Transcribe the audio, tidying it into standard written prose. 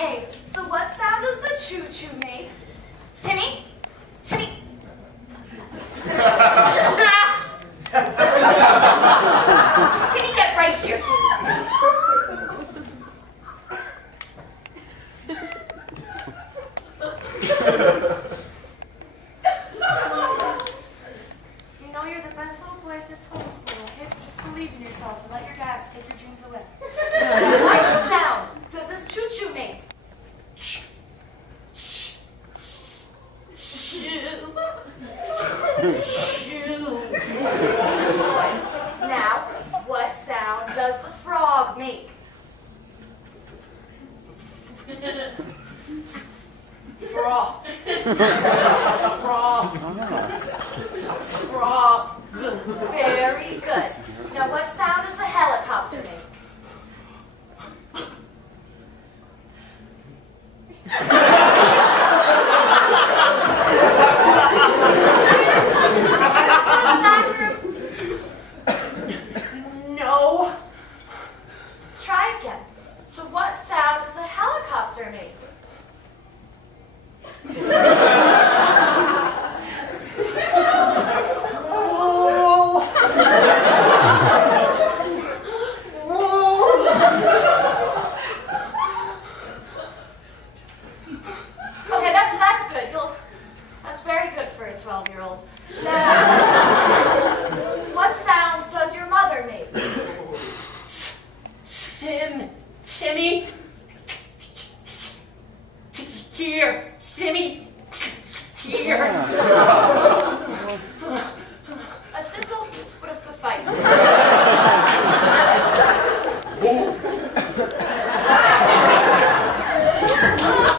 Okay, so what sound does the choo-choo make? Timmy? Timmy? Timmy, get right here. You know you're the best little boy at this whole school, okay? So just believe in yourself and let your gas take your dreams away. What sound does this choo-choo make? Now, what sound does the frog make? Frog. Frog. Frog. Very good. Now, what sound does the helicopter make? No. Let's try again. So what sound does the helicopter make? Okay, that's good. That's very good for a 12-year-old. Now, what sound does your mother make? Timmy. Here, Timmy. Here. A simple would have sufficed.